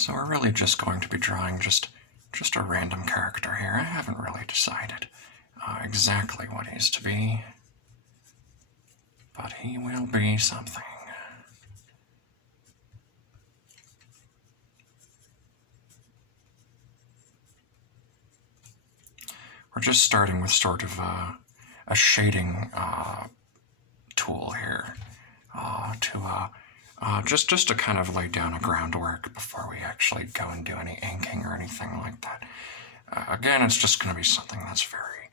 So we're really just going to be drawing just a random character here. I haven't really decided exactly what he's to be, but he will be something. We're just starting with sort of a shading tool here just to kind of lay down a groundwork before we actually go and do any inking or anything like that. Again, it's just going to be something that's very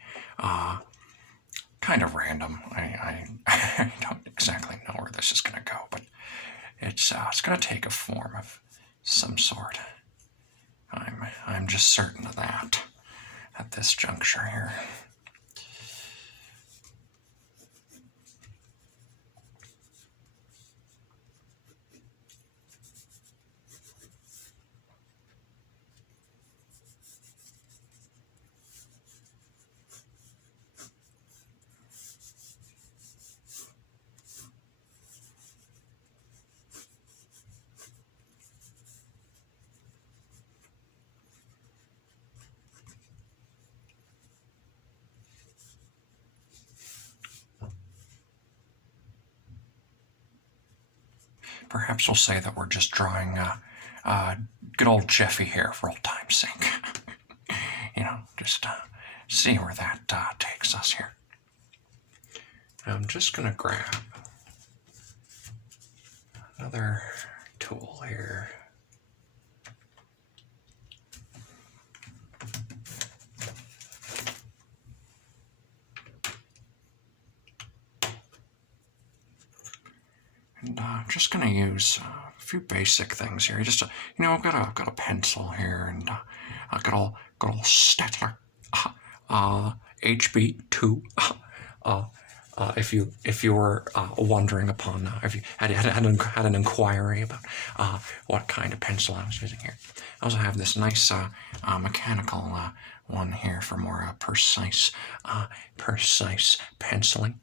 kind of random. I don't exactly know where this is going to go, but it's going to take a form of some sort. I'm just certain of that at this juncture here. Perhaps we'll say that we're just drawing good old Jeffy here for old time's sake. Just see where that takes us here. I'm just going to grab another tool here. And just going to use a few basic things here. Just I've got a pencil here, and I've got old Stettler HB2. If you were wondering upon if you had an inquiry about what kind of pencil I was using here, I also have this nice mechanical one here for more precise penciling.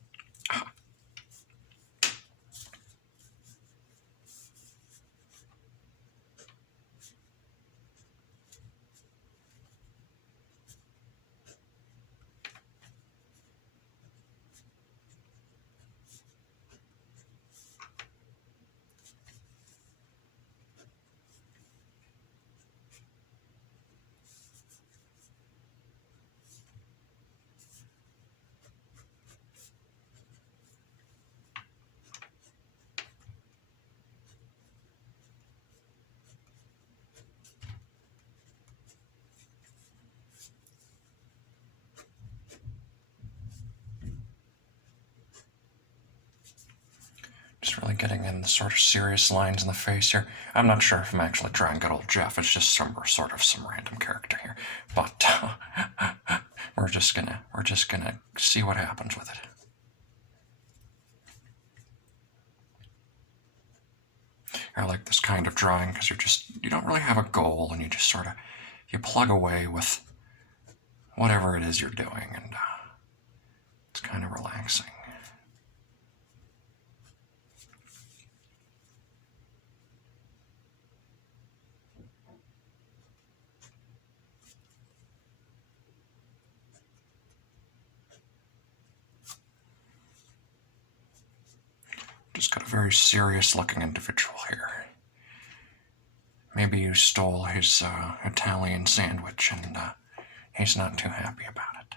Just really getting in the sort of serious lines in the face here. I'm not sure if I'm actually drawing good old Jeff. It's just some random character here. But we're just gonna see what happens with it. I like this kind of drawing because you don't really have a goal, and you just sort of plug away with whatever it is you're doing, and it's kind of relaxing. Just got a very serious looking individual here. Maybe you stole his Italian sandwich, and he's not too happy about it.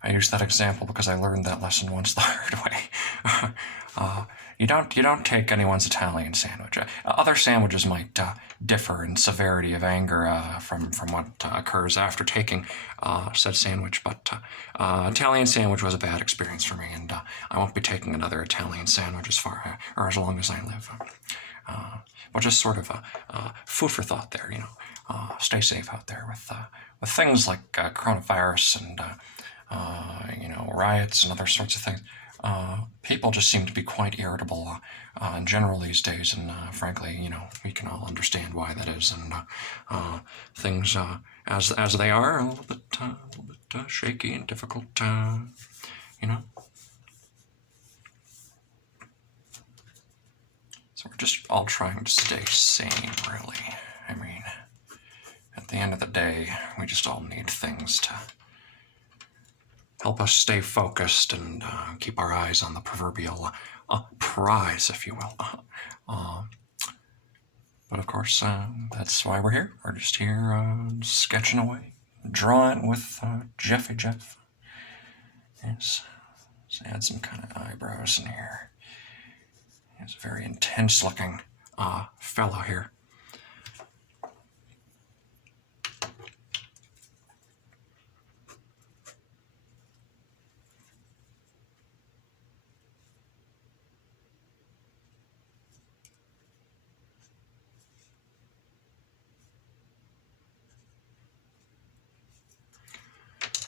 I use that example because I learned that lesson once the hard way. You don't take anyone's Italian sandwich. Other sandwiches might differ in severity of anger from what occurs after taking said sandwich, but Italian sandwich was a bad experience for me, and I won't be taking another Italian sandwich as long as I live. But just sort of food for thought there. Stay safe out there with things like coronavirus and riots and other sorts of things. People just seem to be quite irritable in general these days, and frankly, we can all understand why that is. And things as they are, a little bit shaky and difficult. So we're just all trying to stay sane, really. I mean, at the end of the day, we just all need things to help us stay focused and keep our eyes on the proverbial prize, if you will. But of course, that's why we're here. We're just here sketching away, drawing with Jeffy Jeff. Yes, let's add some kind of eyebrows in here. He's a very intense-looking fellow here.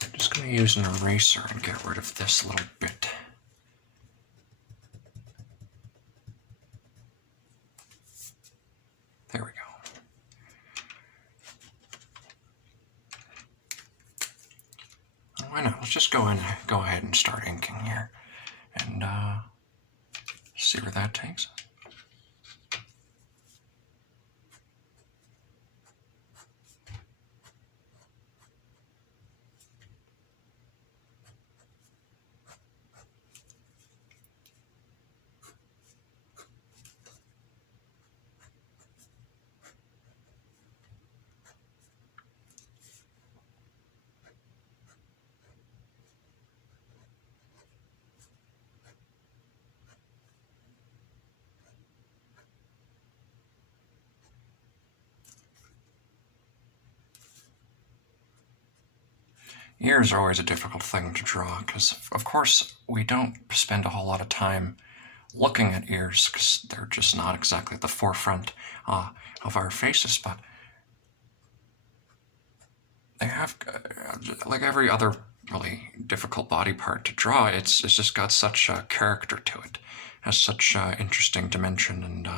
I'm just going to use an eraser and get rid of this little bit. There we go. Why not? Let's just go ahead and start inking here, and see where that takes us. Ears are always a difficult thing to draw because, of course, we don't spend a whole lot of time looking at ears because they're just not exactly at the forefront of our faces, but they have, like every other really difficult body part to draw, it's just got such a character to it, has such interesting dimension and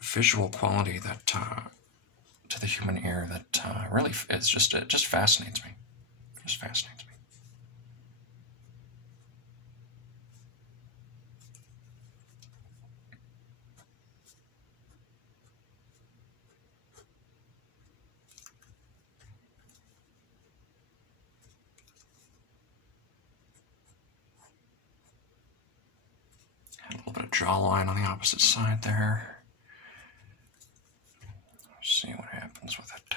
visual quality that to the human ear that really it just fascinates me. It just fascinates me. Had a little bit of jawline on the opposite side there. Let's see what happens with it.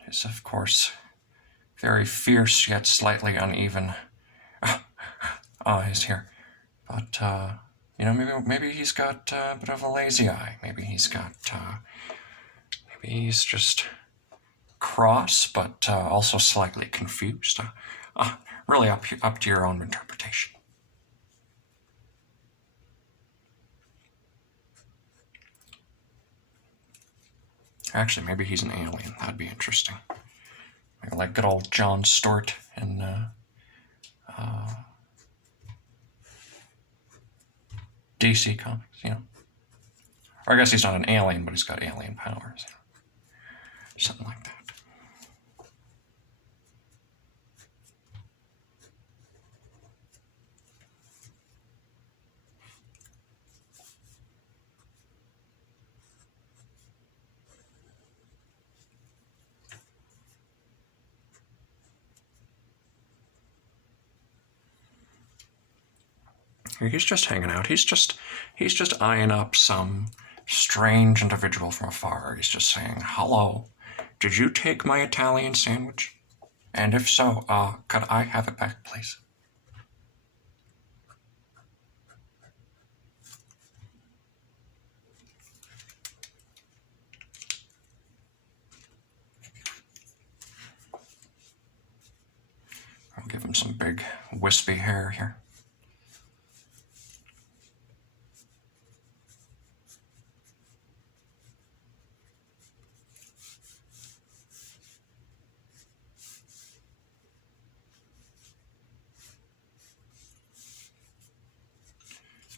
It is, of course, very fierce yet slightly uneven eyes here. But, maybe he's got a bit of a lazy eye. Maybe he's just cross, but also slightly confused. Really up to your own interpretation. Actually, maybe he's an alien. That'd be interesting. Maybe like good old John Stewart in DC Comics, Or I guess he's not an alien, but he's got alien powers, Something like that. He's just hanging out. He's just eyeing up some strange individual from afar. He's just saying, "Hello, did you take my Italian sandwich? And if so, could I have it back, please?" I'll give him some big wispy hair here.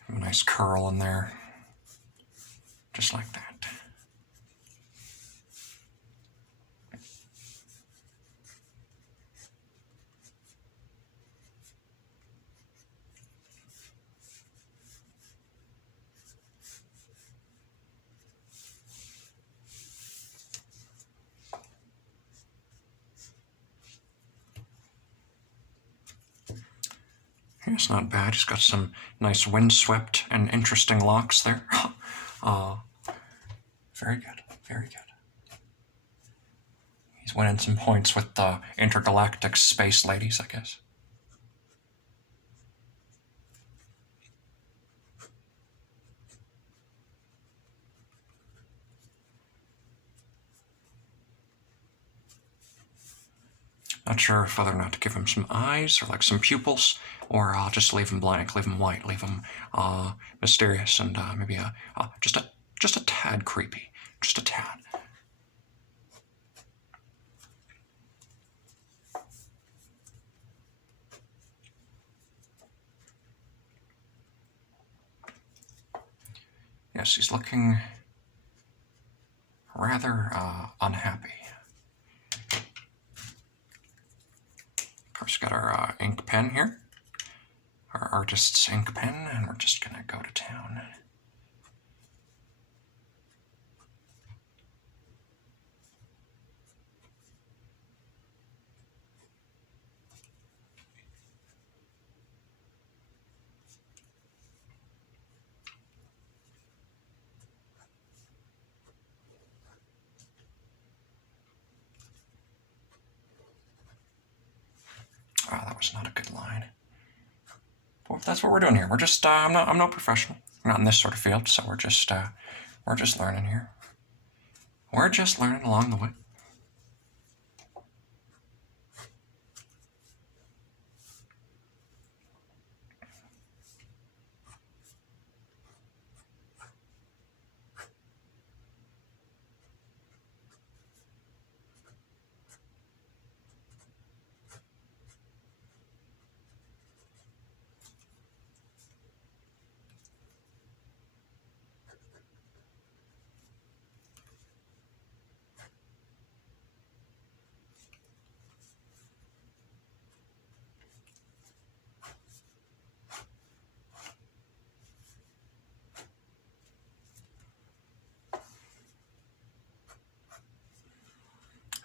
A nice curl in there, just like that. It's not bad. He's got some nice windswept and interesting locks there. Very good, very good. He's winning some points with the intergalactic space ladies, I guess. Not sure whether or not to give him some eyes or like some pupils, or just leave him blank, leave him white, leave him mysterious, and maybe just a tad creepy, just a tad. Yes, he's looking rather unhappy. Of course, got our ink pen here, our artist's ink pen, and we're just gonna go to town. Oh, that was not a good line. But that's what we're doing here. We're just I'm no professional. I'm not in this sort of field, so we're just learning here. We're just learning along the way.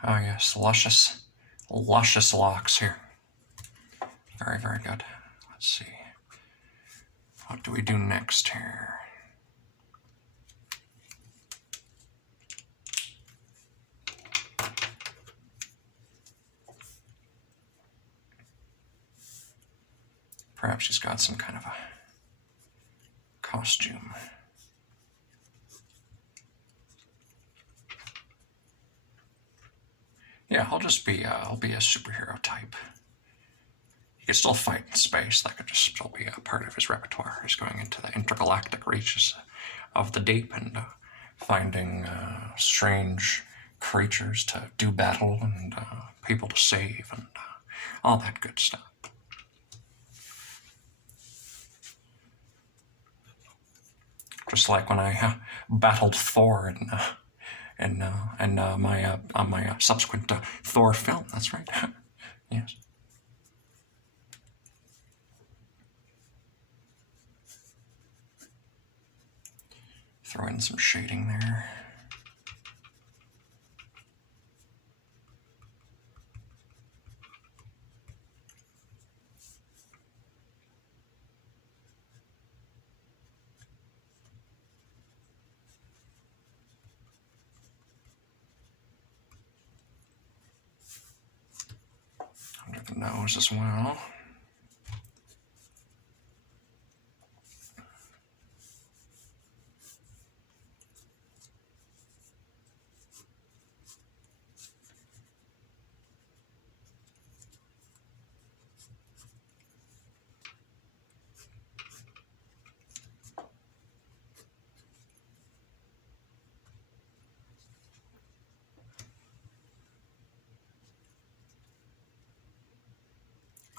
Oh yes, luscious locks here. Very, very good. Let's see. What do we do next here? Perhaps she's got some kind of a costume. Yeah, I'll be a superhero type. He could still fight in space. That could just still be a part of his repertoire. He's going into the intergalactic reaches of the deep and finding strange creatures to do battle and people to save and all that good stuff. Just like when I battled Thor in my subsequent Thor film. That's right. Yes. Throw in some shading there. Under the nose as well.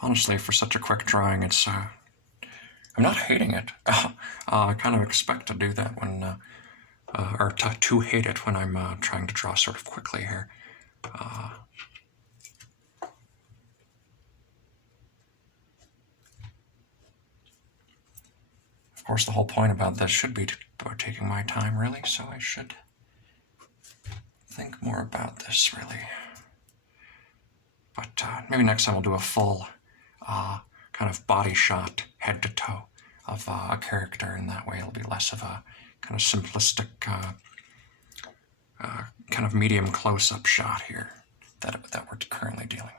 Honestly, for such a quick drawing, it's I'm not hating it. I kind of expect to do that when, or to hate it when I'm trying to draw sort of quickly here. Of course, the whole point about this should be about taking my time, really, so I should think more about this, really. But maybe next time we'll do a full kind kind of body shot, head to toe, of a character. In that way, it'll be less of a kind of simplistic, kind of medium close-up shot here that we're currently dealing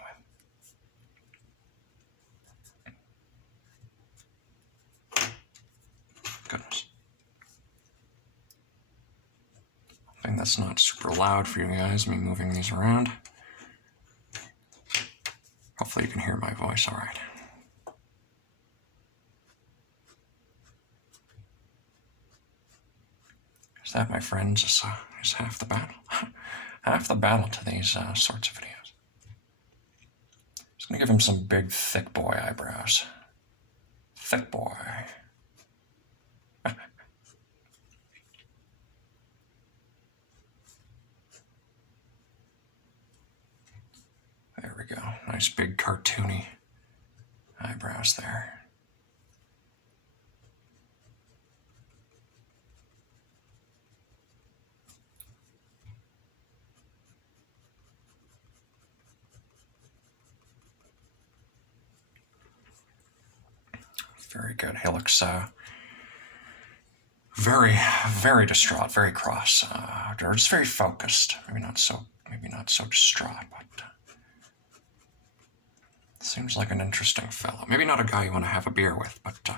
with. Goodness. I think that's not super loud for you guys, me moving these around. Hopefully you can hear my voice all right. Because that, my friends, is half the battle. Half the battle to these sorts of videos. Just going to give him some big, thick boy eyebrows. Thick boy. There we go. Nice big cartoony eyebrows there. Very good. He looks very, very distraught, very cross, or just very focused. Maybe not so distraught, but seems like an interesting fellow. Maybe not a guy you want to have a beer with, but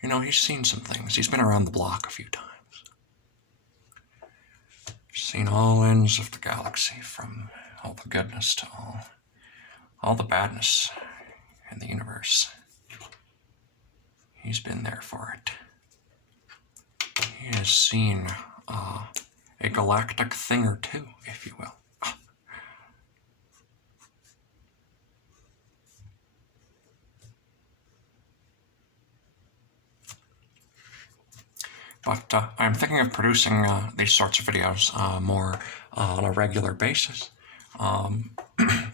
he's seen some things. He's been around the block a few times. Seen all ends of the galaxy, from all the goodness to all the badness in the universe. He's been there for it. He has seen a galactic thing or two, if you will. But I'm thinking of producing these sorts of videos more on a regular basis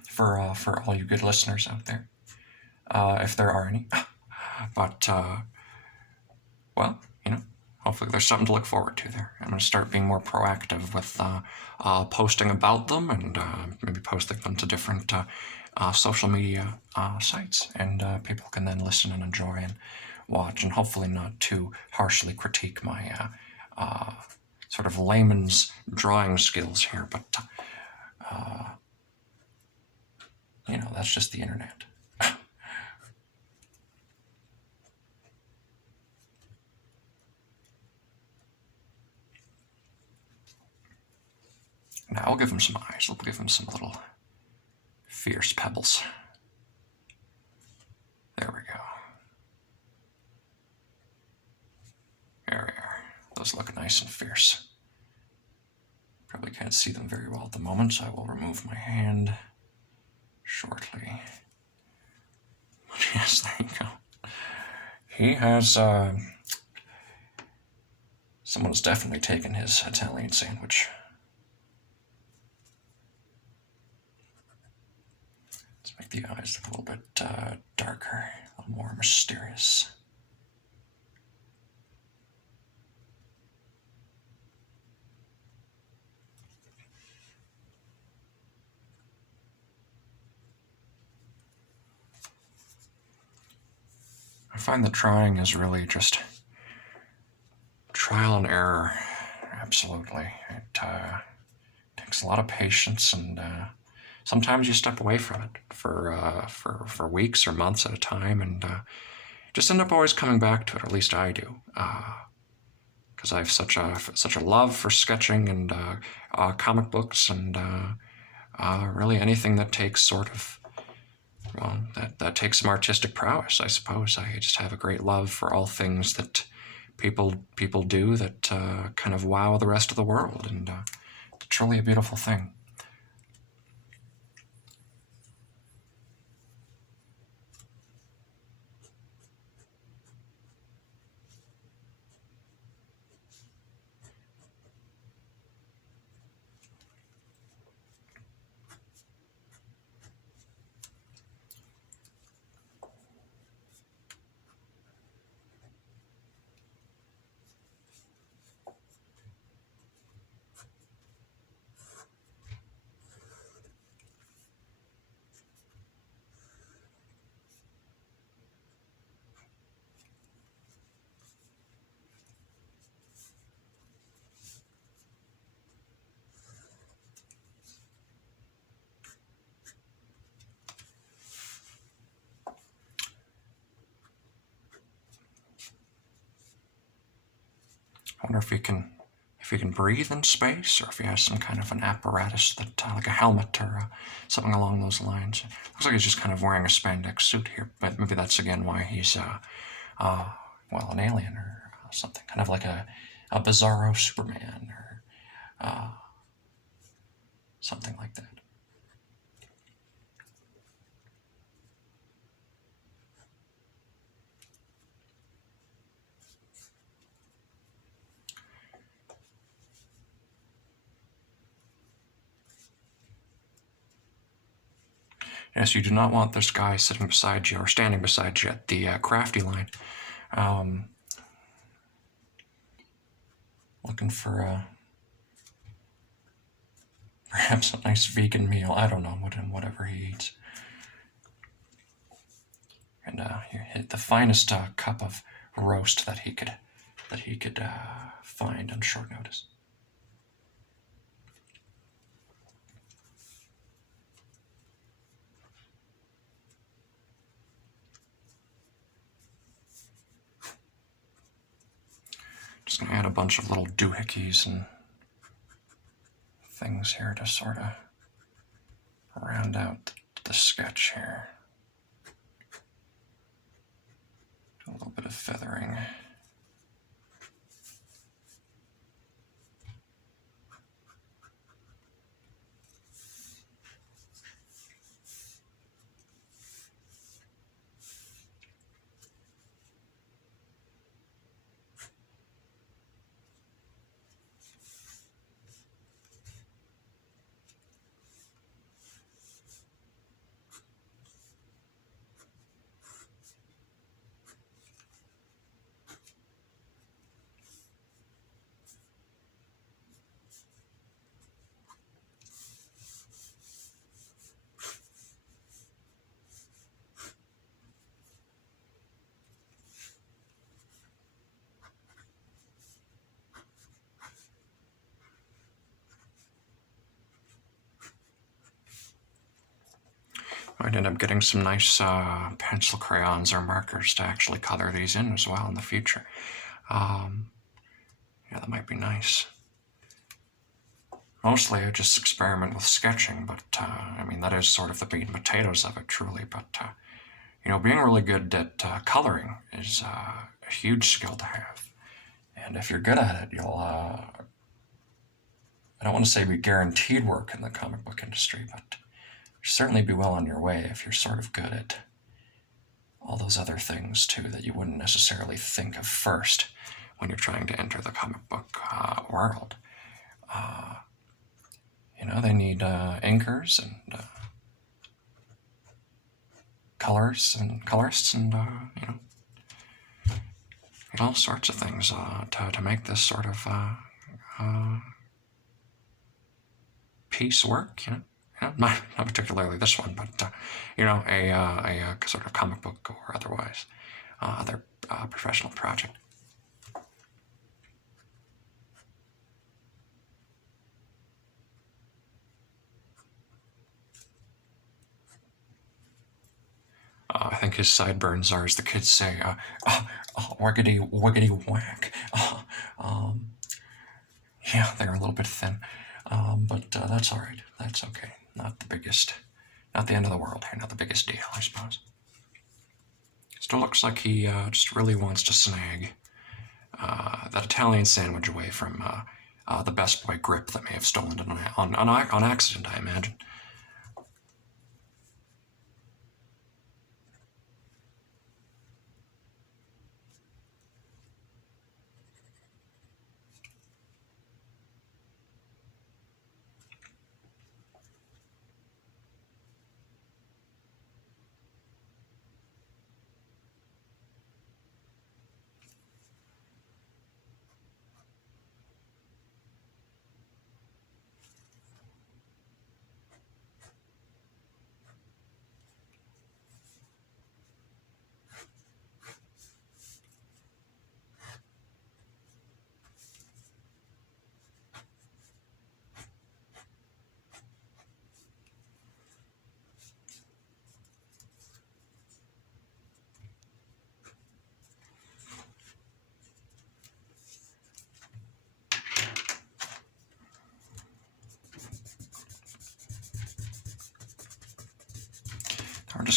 for all you good listeners out there, if there are any. But, well, hopefully there's something to look forward to there. I'm going to start being more proactive with posting about them, and maybe posting them to different social media sites, and people can then listen and enjoy and watch, and hopefully not too harshly critique my sort of layman's drawing skills here, but that's just the internet. Now we'll give him some eyes. We'll give him some little fierce pebbles. There we go. There we are. Those look nice and fierce. Probably can't see them very well at the moment, so I will remove my hand shortly. Yes, there you go. He has, someone has definitely taken his Italian sandwich. Let's make the eyes look a little bit darker, a little more mysterious. I find that drawing is really just trial and error. Absolutely. It takes a lot of patience, and sometimes you step away from it for weeks or months at a time, and just end up always coming back to it. Or at least I do, because I have such a love for sketching and comic books, and really anything that takes sort of, well, that takes some artistic prowess, I suppose. I just have a great love for all things that people do that kind of wow the rest of the world, and it's truly a beautiful thing. wonder if he can breathe in space, or if he has some kind of an apparatus that, like a helmet or something along those lines. Looks like he's just kind of wearing a spandex suit here, but maybe that's again why he's, well, an alien or something, kind of like a bizarro Superman or something like that. Yes, you do not want this guy sitting beside you or standing beside you at the crafty line. Looking for perhaps a nice vegan meal. I don't know, whatever he eats. And here, hit the finest cup of roast that he could find on short notice. Just gonna add a bunch of little doohickeys and things here to sort of round out the sketch here. A little bit of feathering. I'd end up getting some nice pencil crayons or markers to actually color these in as well in the future. Yeah, that might be nice. Mostly I just experiment with sketching, but I mean, that is sort of the meat and potatoes of it, truly. But, being really good at coloring is a huge skill to have. And if you're good at it, you'll, I don't want to say be guaranteed work in the comic book industry, but certainly be well on your way if you're sort of good at all those other things too that you wouldn't necessarily think of first when you're trying to enter the comic book world. They need inkers and colorists and all sorts of things to make this sort of piece work. Not particularly this one, but a sort of comic book or otherwise other professional project. I think his sideburns are, as the kids say, wiggity wiggity whack. Yeah, they're a little bit thin, but that's all right. That's okay. Not the end of the world here. Not the biggest deal, I suppose. Still looks like he just really wants to snag that Italian sandwich away from the Best Boy grip that may have stolen it on accident, I imagine.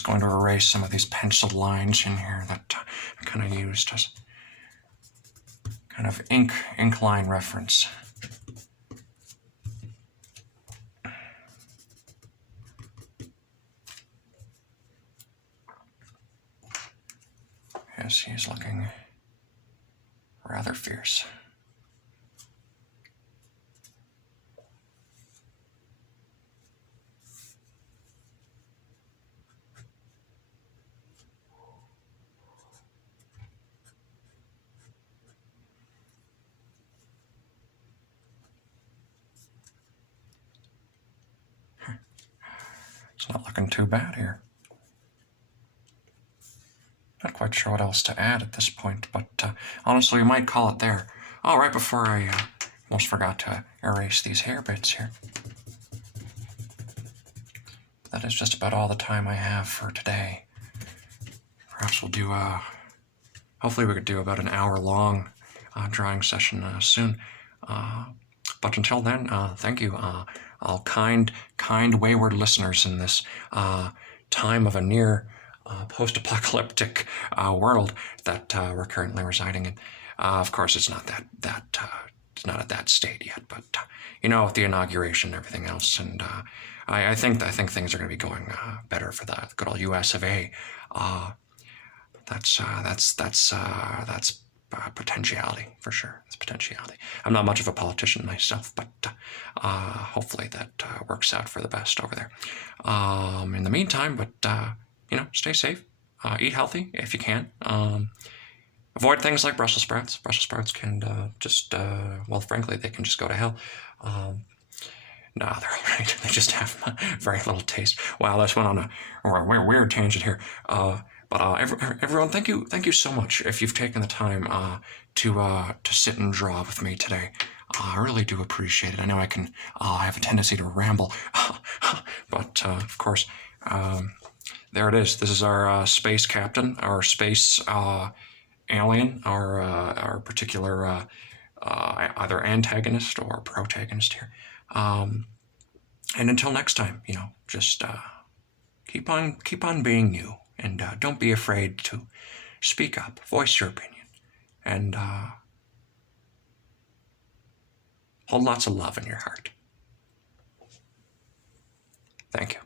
going to erase some of these penciled lines in here that I kind of used as kind of ink line reference. Yes, he's looking rather fierce. It's not looking too bad here. Not quite sure what else to add at this point, but honestly, we might call it there. Oh, right before I almost forgot to erase these hair bits here. That is just about all the time I have for today. Perhaps we'll do, hopefully we could do about an hour-long drawing session soon. But until then, thank you, all kind, wayward listeners in this time of a near post-apocalyptic world that we're currently residing in. Of course, it's not it's not at that state yet, but with the inauguration and everything else, and I think things are going to be going better for the good old U.S. of A. That's potentiality for sure. It's potentiality. I'm not much of a politician myself, but hopefully that works out for the best over there. In the meantime, but stay safe, eat healthy if you can. Avoid things like Brussels sprouts. Brussels sprouts can frankly, they can just go to hell. No, they're all right. They just have very little taste. Wow, this went on a weird tangent here. But everyone, thank you so much if you've taken the time to sit and draw with me today. I really do appreciate it. I know I can have a tendency to ramble, but of course, there it is. This is our space captain, our space alien, our particular either antagonist or protagonist here. And until next time, just keep on being you, and don't be afraid to speak up, voice your opinion, and hold lots of love in your heart. Thank you.